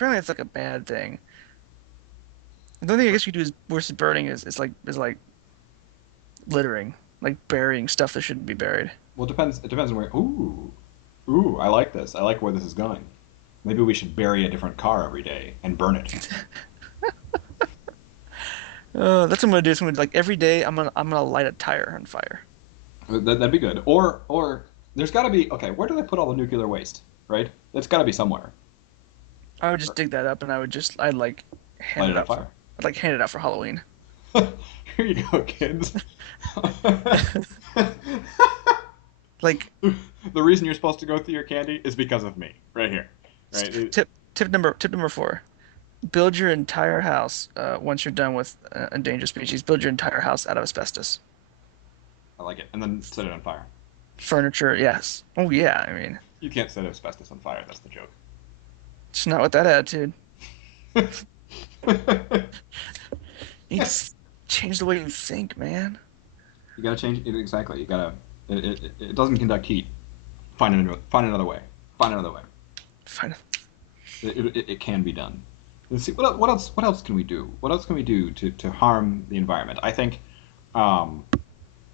apparently it's like a bad thing. The only thing I guess you do is worse than burning is like littering, like burying stuff that shouldn't be buried. Well, it depends on where. Ooh, I like this. I like where this is going. Maybe we should bury a different car every day and burn it. That's what I'm gonna do. Is I'm gonna like every day I'm gonna light a tire on fire. That'd be good. Or there's got to be. Okay, where do they put all the nuclear waste? Right? It's got to be somewhere. I would just dig that up and I'd like Light hand it it on out. fire. I'd like hand it out for Halloween. Here you go, kids. Like The reason you're supposed to go through your candy is because of me, right here. Right? tip number 4. Build your entire house. Once you're done with endangered species, build your entire house out of asbestos. I like it. And then set it on fire. Furniture, yes. Oh yeah. I mean, You can't set asbestos on fire. That's the joke. it's not with that attitude. You You need to change the way you think, man. gotta change it exactly. You gotta. It doesn't conduct heat. Find another way. Find another way. Fine. It can be done. Let's see. What else can we do? What else can we do to harm the environment? I think. Um,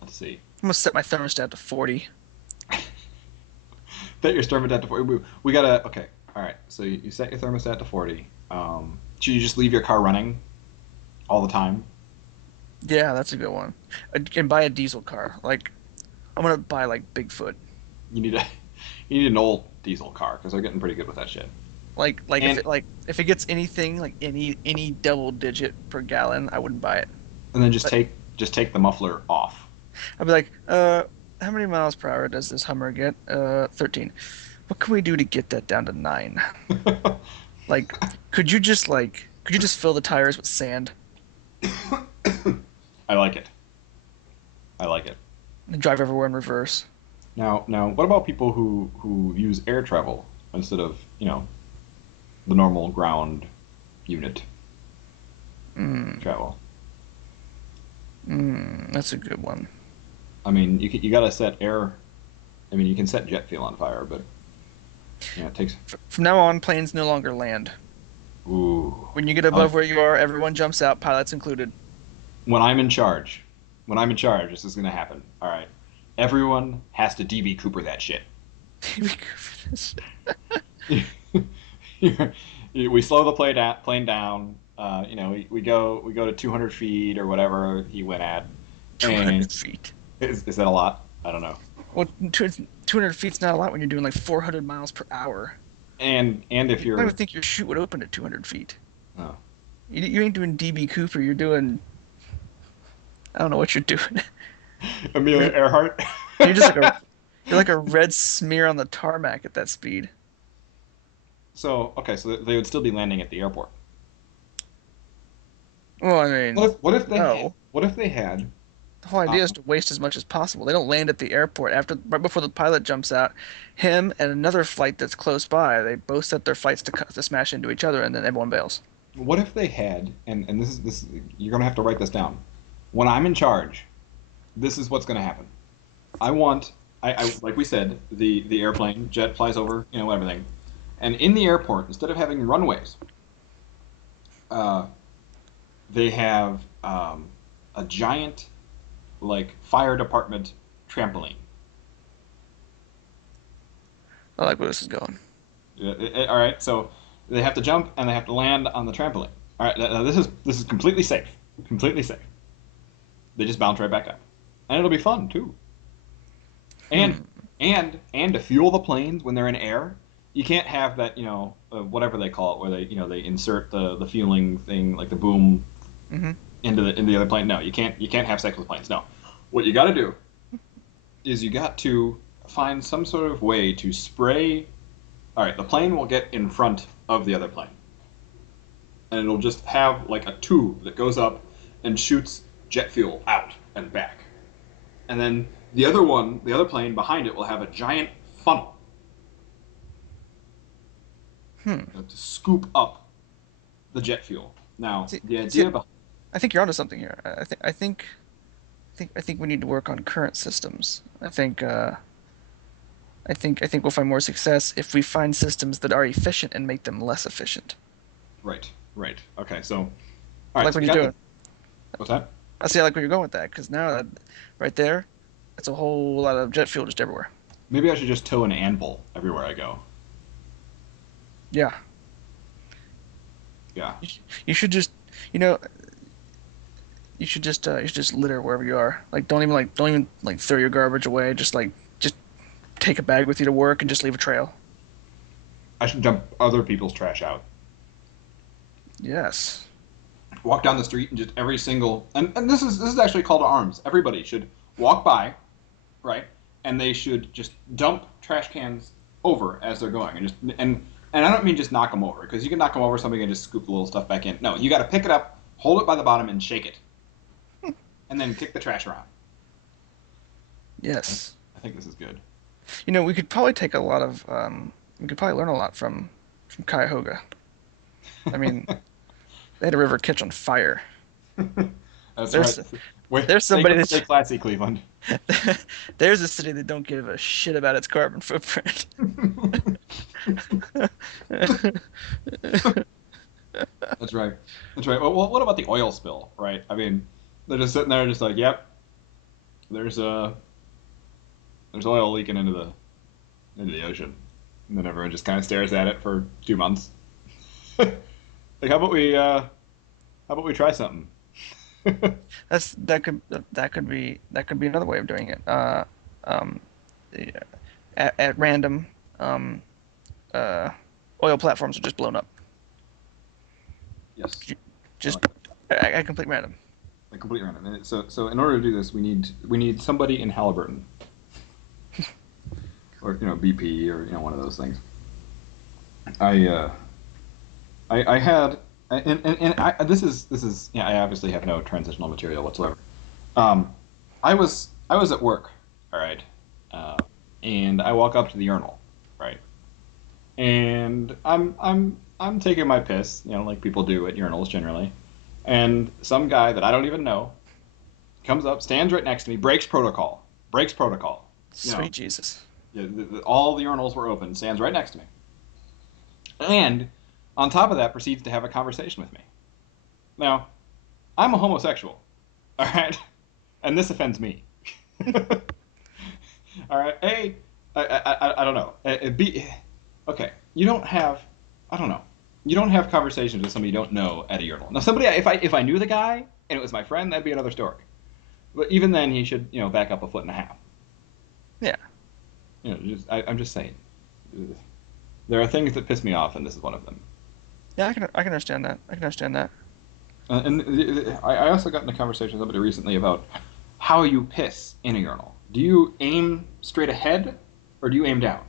let's see. I'm gonna set my thermostat to 40. Set your thermostat to 40. We gotta. Okay. All right. So you set your thermostat to 40. Should you just leave your car running all the time? Yeah, that's a good one. And buy a diesel car. Like I'm gonna buy like Bigfoot. You need a you need an old diesel car because they're getting pretty good with that shit. Like And if it gets anything like any double digit per gallon, I wouldn't buy it. and then But just take the muffler off. I'd be like, how many miles per hour does this Hummer get? 13. What can we do to get that down to 9? Like, could you just fill the tires with sand I like it. I like it. and drive everywhere in reverse? Now, what about people who use air travel instead of the normal ground unit Mm, travel? that's a good one. I mean, you gotta set air. I mean, you can set jet fuel on fire, but it takes. From now on, planes no longer land. Ooh, When you get I like above where you are, everyone jumps out, pilots included. when I'm in charge. When I'm in charge, this is gonna happen. All right, everyone has to DB Cooper that shit. We slow the plane down. We go to 200 feet or whatever he went at, and 200 feet. is that a lot? I don't know. Well, 200 feet's not a lot when you're doing like 400 miles per hour. And if I don't you're even think your chute would open at 200 feet. oh, You ain't doing DB Cooper. You're doing, I don't know what you're doing. Amelia You're, Earhart. you're just like a you're like a red smear on the tarmac at that speed. So okay, so they would still be landing at the airport. Well, I mean, no. what if they had The whole uh, idea is to waste as much as possible. They don't land at the airport right before the pilot jumps out. Him and another flight that's close by, they both set their flights to smash into each other, and then everyone bails. what if they had and this you're gonna have to write this down. When I'm in charge, this is what's gonna happen. I want I like we said the airplane jet flies over everything, and in the airport instead of having runways, uh, they have a giant like fire department trampoline. I like where this is going. All right, so they have to jump and they have to land on the trampoline. All right, now this is completely safe, completely safe. They just bounce right back up, and it'll be fun too. And Hmm. and to fuel the planes when they're in air, you can't have that whatever they call it, where they insert the fueling thing like the boom Hmm. into the other plane. No, you can't have sex with planes. No, what you got to do is you got to find some sort of way to spray. All right, the plane will get in front of the other plane, and it'll just have like a tube that goes up and shoots jet fuel out and back. And then the other plane behind it will have a giant funnel Hmm. to scoop up the jet fuel. Now, See, the see, idea behind I think you're onto something here. I think we need to work on current systems. I think we'll find more success if we find systems that are efficient and make them less efficient. Right. Right. Okay. So, all I right. like So what we you're got the. doing. What's that? I see. I like where you're going with that because now that right there, it's a whole lot of jet fuel just everywhere. Maybe I should just tow an anvil everywhere I go. Yeah. Yeah. You should just, you know, you should just litter wherever you are. Like don't even like throw your garbage away. Just take a bag with you to work and just leave a trail. I should dump other people's trash out. Yes. Walk down the street and just every single and this is actually a call to arms. Everybody should walk by, right? And they should just dump trash cans over as they're going, and just and I don't mean just knock them over because you can knock them over, somebody can just scoop the little stuff back in. No, you got to pick it up, hold it by the bottom, and shake it, and then kick the trash around. Yes. I think this is good. We could probably take a lot of we could probably learn a lot from Cuyahoga. I mean, they had a river catch on fire. That's right. There's Wait, there's stay, somebody stay that's classy, Cleveland. there's a city that don't give a shit about its carbon footprint. That's right. That's right. Well, what about the oil spill, right? I mean, they're just sitting there, just like, yep, there's there's oil leaking into the ocean, and then everyone just kind of stares at it for 2 months. Like, how about we try something? That could be another way of doing it. Um, yeah, at random, um, uh, oil platforms are just blown up. Yes, I Just like at complete random. like complete random. So in order to do this, we need somebody in Halliburton or BP or one of those things. I I had this is I obviously have no transitional material whatsoever. Um, I was at work, all right, uh, and I walk up to the urinal, right, and I'm taking my piss, like people do at urinals generally, and some guy that I don't even know comes up, stands right next to me, breaks protocol, you know, Sweet Jesus. all the urinals were open, stands right next to me, and on top of that proceeds to have a conversation with me. Now, I'm a homosexual, all right, and this offends me. All right, I don't know. B, okay, you don't have, I don't know, you don't have conversations with somebody you don't know at a urinal. Now, somebody, if I knew the guy and it was my friend, that'd be another story. But even then, he should back up a foot and a half. Yeah. I'm just saying, there are things that piss me off, and this is one of them. Yeah, I can understand that. I can understand that. And I also got in a conversation with somebody recently about how you piss in a urinal. Do you aim straight ahead, or do you aim down?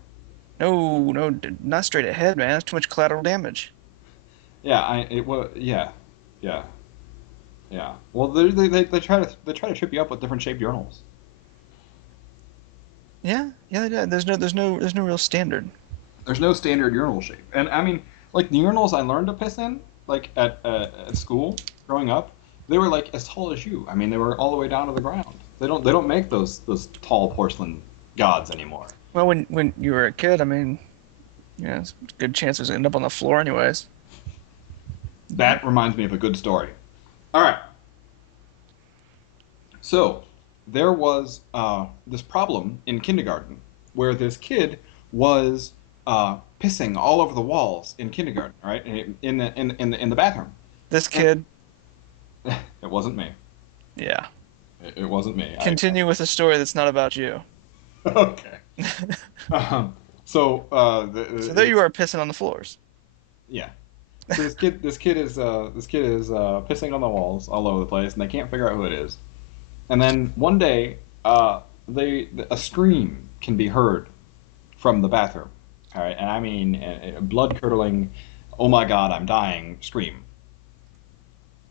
No, no, not straight ahead, man. That's too much collateral damage. Yeah, well, yeah, yeah, yeah. Well, they try to trip you up with different shaped urinals. Yeah, yeah, yeah. There's no real standard. There's no standard urinal shape, and I mean, like the urinals I learned to piss in, like at school growing up, they were like as tall as you. I mean, they were all the way down to the ground. They don't make those tall porcelain gods anymore. Well, when you were a kid, I mean, yeah, it's a good chance it was gonna end up on the floor anyways. That reminds me of a good story. All right, so there was this problem in kindergarten where this kid was pissing all over the walls in kindergarten, right? In the bathroom. This And kid, it wasn't me. yeah. It wasn't me. Continue with a story that's not about you. Okay. So So there you are pissing on the floors. yeah. So this kid is pissing on the walls all over the place, and they can't figure out who it is. And then one day, a scream can be heard from the bathroom. All right, and I mean a blood curdling, oh my God, I'm dying scream.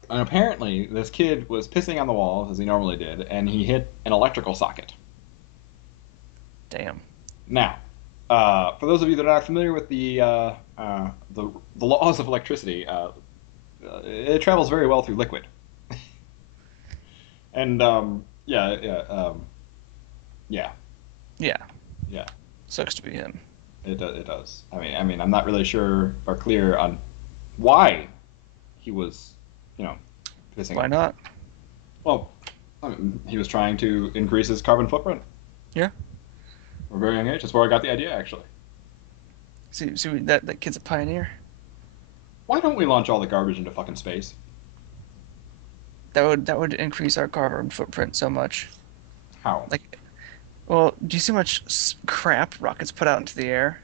And apparently, this kid was pissing on the walls as he normally did, and he hit an electrical socket. Damn. Now, for those of you that are not familiar with the laws of electricity, it travels very well through liquid, and yeah, Yeah, yeah, sucks to be him. it does. It does. I mean, I'm not really sure or clear on why he was, you know, pissing Why up. not? Well, I mean, he was trying to increase his carbon footprint Yeah. from a very young age. That's where I got the idea, actually. See that kid's a pioneer. Why don't we launch all the garbage into fucking space? That would increase our carbon footprint so much. How? Like, well, do you see how much crap rockets put out into the air?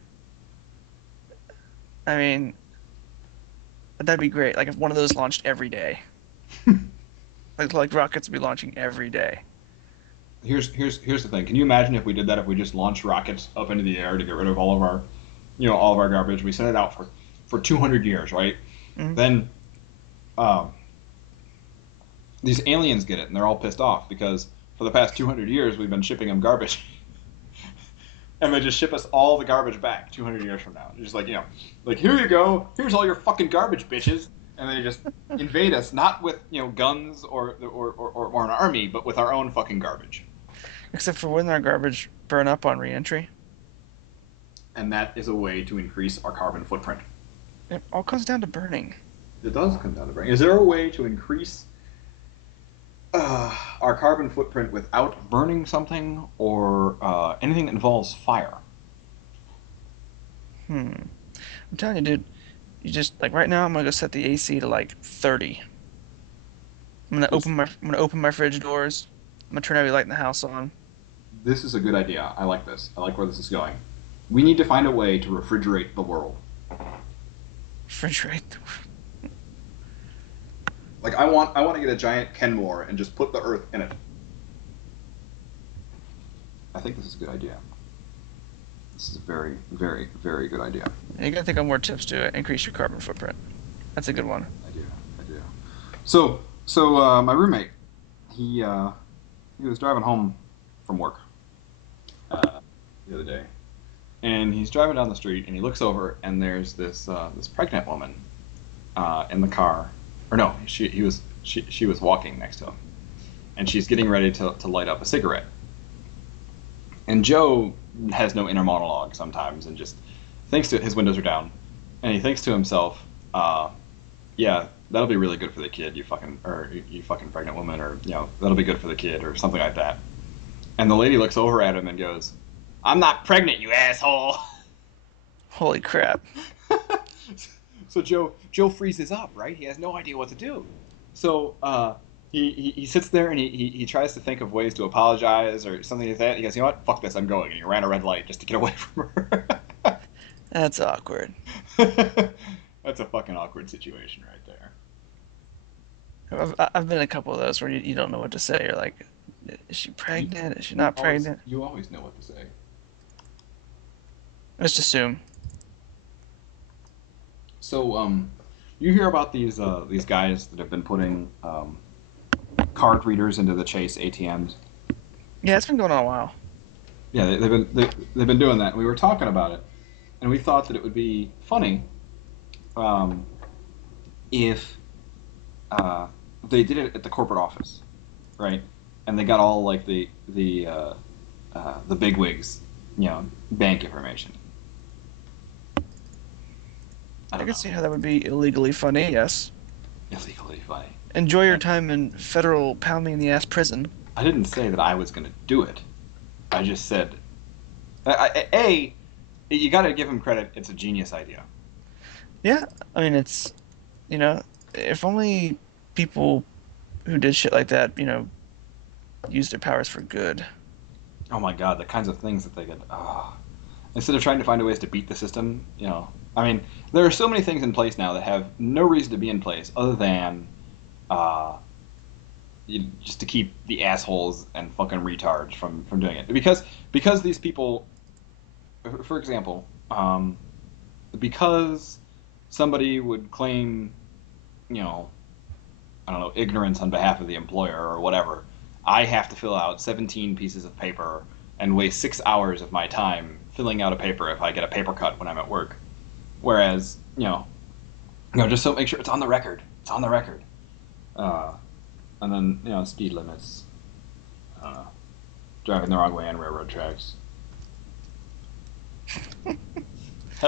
I mean, that'd be great. Like if one of those launched every day. Like rockets would be launching every day. Here's the thing. Can you imagine if we did that? If we just launched rockets up into the air to get rid of all of our, all of our garbage. We sent it out for 200 years, right? Mm. Then um, these aliens get it, and they're all pissed off because for the past 200 years we've been shipping them garbage, and they just ship us all the garbage back 200 years from now. It's just like like here you go, here's all your fucking garbage, bitches, and they just invade us, not with guns or an army, but with our own fucking garbage. Except for when our garbage burn up on reentry. And that is a way to increase our carbon footprint. It all comes down to burning. It does come down to brain. Is there a way to increase our carbon footprint without burning something or anything that involves fire? Hmm. I'm telling you, dude, you just like right now I'm gonna go set the AC to like 30. This I'm gonna open my fridge doors. I'm gonna turn every light in the house on. this is a good idea. I like this. I like where this is going. We need to find a way to refrigerate the world. Refrigerate. Like I want to get a giant Kenmore and just put the Earth in it. I think this is a good idea. This is a very, very, very good idea. You gotta think of more tips to increase your carbon footprint. That's a good one. I do. I do. So my roommate, he was driving home from work the other day, and he's driving down the street, and he looks over, and there's this pregnant woman in the car, or no, she was walking next to him, and she's getting ready to light up a cigarette, and Joe has no inner monologue sometimes, and just thinks to his windows are down, and he thinks to himself, yeah, that'll be really good for the kid, you fucking pregnant woman, or that'll be good for the kid, or something like that. And the lady looks over at him and goes, "I'm not pregnant, you asshole." Holy crap. So Joe freezes up, right? He has no idea what to do. So he sits there and he tries to think of ways to apologize or something like that. He goes, "You know what? Fuck this, I'm going." And he ran a red light just to get away from her. That's awkward. That's a fucking awkward situation right there. I've been in a couple of those where you don't know what to say. You're like, is she You, pregnant? Is she you not always pregnant? you always know what to say. Just assume. So you hear about these guys that have been putting card readers into the Chase ATMs? Yeah, it's been going on a while. Yeah, they've been doing that. And we were talking about it, and we thought that it would be funny um, if they did it at the corporate office, right? And they got all like the bigwigs, bank information. I I don't can know, see how that would be illegally funny, yes. illegally funny. Enjoy your I, time in federal pound me in the ass prison. I didn't say that I was going to do it. I just said, a, you got to give him credit. It's a genius idea. Yeah, I mean, if only people who did shit like that, used their powers for good. Oh my God, the kinds of things that they could. Instead of trying to find ways to beat the system, I mean, there are so many things in place now that have no reason to be in place other than uh, just to keep the assholes and fucking retards from doing it. Because these people, for example, because somebody would claim, I don't know, ignorance on behalf of the employer or whatever, I have to fill out 17 pieces of paper and waste 6 hours of my time filling out a paper if I get a paper cut when I'm at work. Whereas, just so make sure it's on the record. It's on the record. Uh, and then, speed limits. I don't know. Driving the wrong way on railroad tracks.